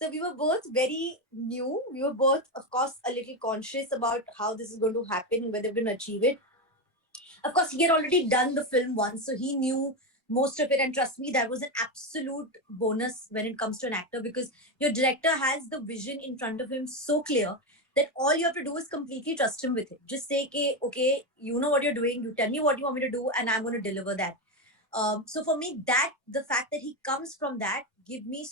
So we were both very new. We were both, of course, a little conscious about how this is going to happen, whether we're going to achieve it. Of course, he had already done the film once, so he knew most of it. And trust me, that was an absolute bonus when it comes to an actor, because your director has the vision in front of him so clear that all you have to do is completely trust him with it. Just say, okay, you know what you're doing. You tell me what you want me to do, and I'm going to deliver that. So for me, that the fact that he comes from that gave me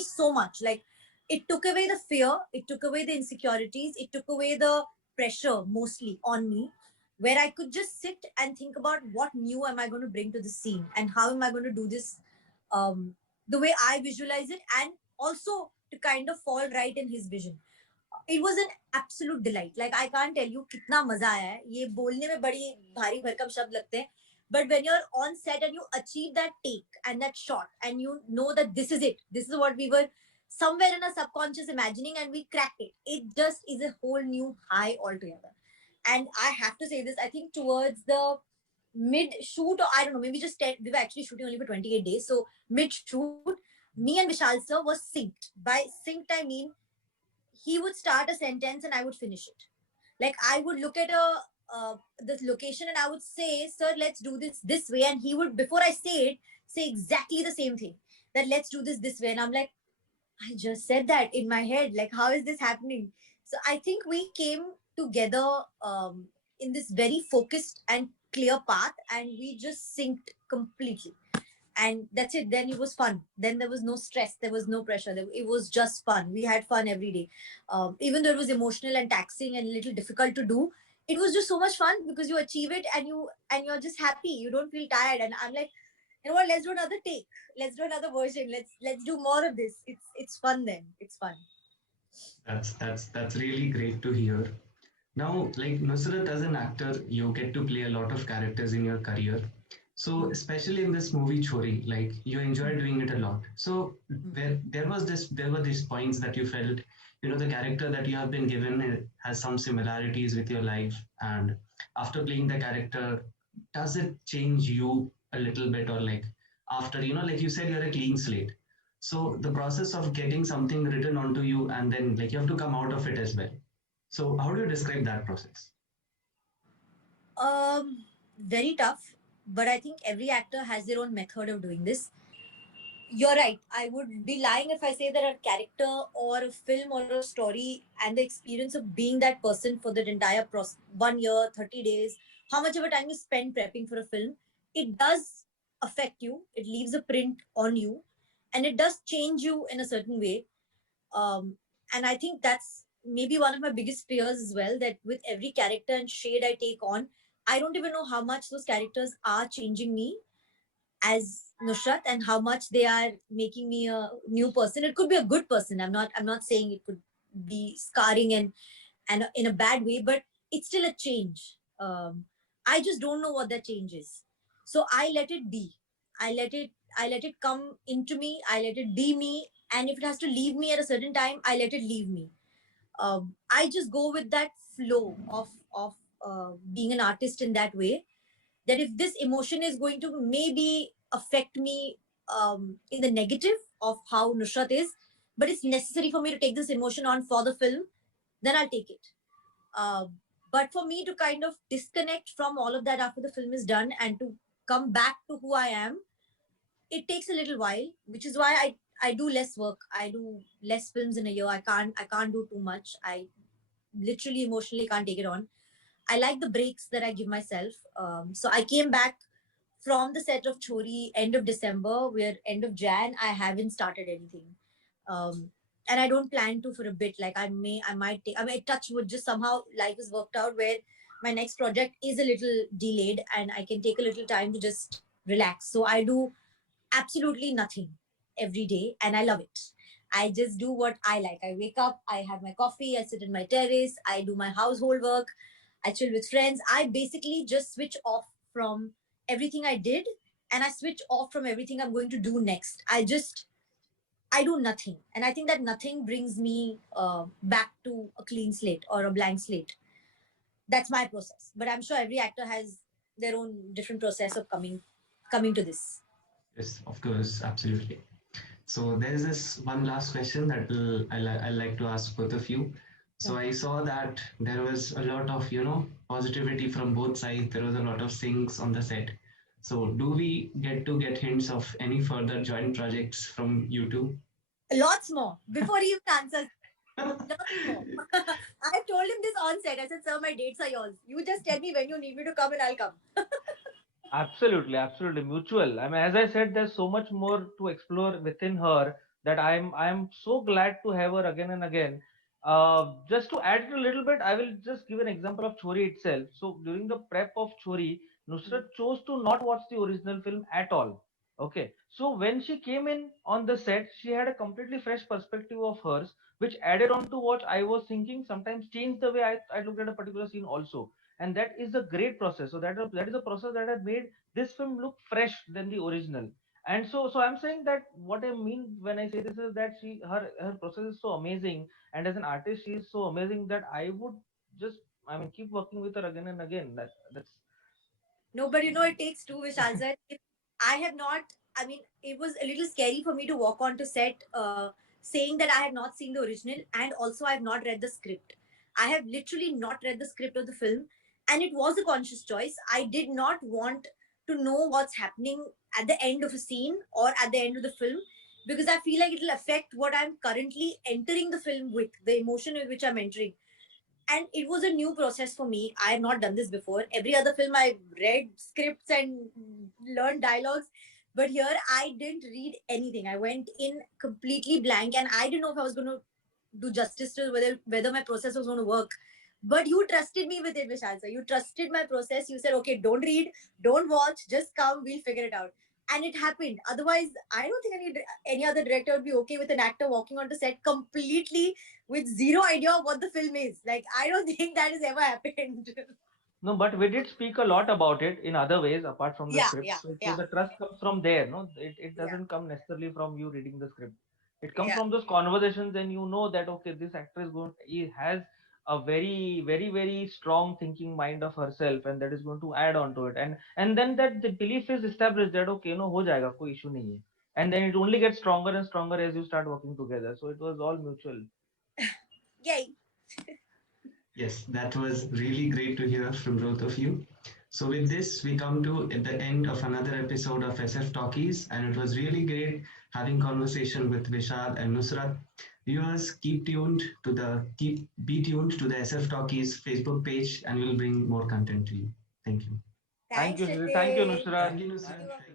so much. Like, it took away the fear, it took away the insecurities, it took away the pressure mostly on me, where I could just sit and think about what new am I going to bring to the scene and how am I going to do this the way I visualize it, and also to kind of fall right in his vision. It was an absolute delight. Like, I can't tell you कितना मजा आया है. ये बोलने में बड़ी भारी भरकम शब्द लगते हैं, but when you're on set and you achieve that take and that shot and you know that this is it, this is what we were somewhere in a subconscious imagining, and we cracked it. It just is a whole new high altogether. And I have to say this, I think towards the mid shoot, or I don't know, maybe just 10, we were actually shooting only for 28 days. So mid shoot, me and Vishal sir was synced. By synced, I mean he would start a sentence and I would finish it. Like, I would look at this location and I would say, "Sir, let's do this way," and he would, before I say it, say exactly the same thing, that let's do this way. And I'm like, I just said that in my head. Like, how is this happening? So I think we came together in this very focused and clear path, and we just synced completely. And that's it. Then it was fun. Then there was no stress. There was no pressure. It was just fun. We had fun every day. Even though it was emotional and taxing and a little difficult to do, it was just so much fun because you achieve it and you're just happy. You don't feel tired. And I'm like, you know what? Let's do another take. Let's do another version. Let's do more of this. It's fun then. It's fun. That's really great to hear. Now, like Nusrat, as an actor, you get to play a lot of characters in your career. So, especially in this movie Chori, like you enjoy doing it a lot. So, there were these points that you felt, the character that you have been given has some similarities with your life, and after playing the character, does it change you a little bit, or like after, like you said, you're a clean slate. So, the process of getting something written onto you, and then like you have to come out of it as well. So, how do you describe that process? Very tough, but I think every actor has their own method of doing this. You're right. I would be lying if I say that a character or a film or a story and the experience of being that person for the entire 1 year, 30 days, how much of a time you spend prepping for a film, it does affect you. It leaves a print on you and it does change you in a certain way. And I think that's maybe one of my biggest fears as well, that with every character and shade I take on, I don't even know how much those characters are changing me as Nusrat and how much they are making me a new person. It could be a good person. I'm not saying it could be scarring and in a bad way, but it's still a change. I just don't know what that change is. So I let it be. I let it come into me. I let it be me. And if it has to leave me at a certain time, I let it leave me. I just go with that flow of being an artist in that way, that if this emotion is going to maybe affect me in the negative of how Nusrat is, but it's necessary for me to take this emotion on for the film, then I'll take it. Uh, but for me to kind of disconnect from all of that after the film is done and to come back to who I am, it takes a little while, which is why I do less work. I do less films in a year. I can't do too much. I literally emotionally can't take it on. I like the breaks that I give myself. So I came back from the set of Chori end of December. We're end of Jan. I haven't started anything. Um, and I don't plan to for a bit. Like, I might take, I mean, touch wood, just somehow life has worked out where my next project is a little delayed and I can take a little time to just relax. So I do absolutely nothing every day and I love it. I just do what I like. I wake up, I have my coffee, I sit in my terrace, I do my household work, I chill with friends. I basically just switch off from everything I did and I switch off from everything I'm going to do next. I do nothing. And I think that nothing brings me back to a clean slate or a blank slate. That's my process. But I'm sure every actor has their own different process of coming to this. Yes, of course, absolutely. So there's this one last question that I'll like to ask both of you. So I saw that there was a lot of, positivity from both sides. There was a lot of syncs on the set. So do we get hints of any further joint projects from you two? Lots more. Before he even answers, lots more. I told him this on set. I said, sir, my dates are yours. You just tell me when you need me to come and I'll come. Absolutely, absolutely mutual. I mean, as I said, there's so much more to explore within her that I'm so glad to have her again and again. Just to add it a little bit, I will just give an example of Chori itself. So during the prep of Chori, Nusrat chose to not watch the original film at all. Okay, so when she came in on the set, she had a completely fresh perspective of hers, which added on to what I was thinking. Sometimes changed the way I looked at a particular scene also, and that is a great process. So that is a process that has made this film look fresh than the original. And so I'm saying that what I mean when I say this is that her process is so amazing, and as an artist she is so amazing that I would just, I mean, keep working with her again and again. That's No, but it takes two, Vishal sir. If I have not, I mean, it was a little scary for me to walk onto set saying that I have not seen the original and also I have not read the script. I have literally not read the script of the film, and it was a conscious choice. I did not want to know what's happening at the end of a scene or at the end of the film because I feel like it'll affect what I'm currently entering the film with, the emotion with which I'm entering. And it was a new process for me. I have not done this before. Every other film I read scripts and learned dialogues, but here I didn't read anything. I went in completely blank, and I didn't know if I was going to do justice to whether my process was going to work. But you trusted me with it, Vishal sir. You trusted my process. You said, okay, don't read, don't watch, just come, we'll figure it out. And it happened. Otherwise, I don't think any other director would be okay with an actor walking onto set completely with zero idea of what the film is. Like, I don't think that has ever happened. no, but we did speak a lot about it in other ways apart from the Yeah, script. yeah, So yeah, the trust comes from there. No, it yeah, doesn't come necessarily from you reading the script. It comes yeah. from those conversations, and you know that okay, this actor is going, he has a very, very, very strong thinking mind of herself, and that is going to add on to it. And then that the belief is established that okay, no, ho jayega, koi issue nahi hai. And then it only gets stronger and stronger as you start working together. So it was all mutual. Yay. Yes, that was really great to hear from both of you. So with this, we come to the end of another episode of SF Talkies, and it was really great having conversation with Vishal and Nusrat. Viewers, keep be tuned to the SF Talkies Facebook page, and we'll bring more content to you. Thank you. Thank Thanks, you, Shri. Thank you, Nitin. Nusrat. Thank you, Thank Nusrat. you.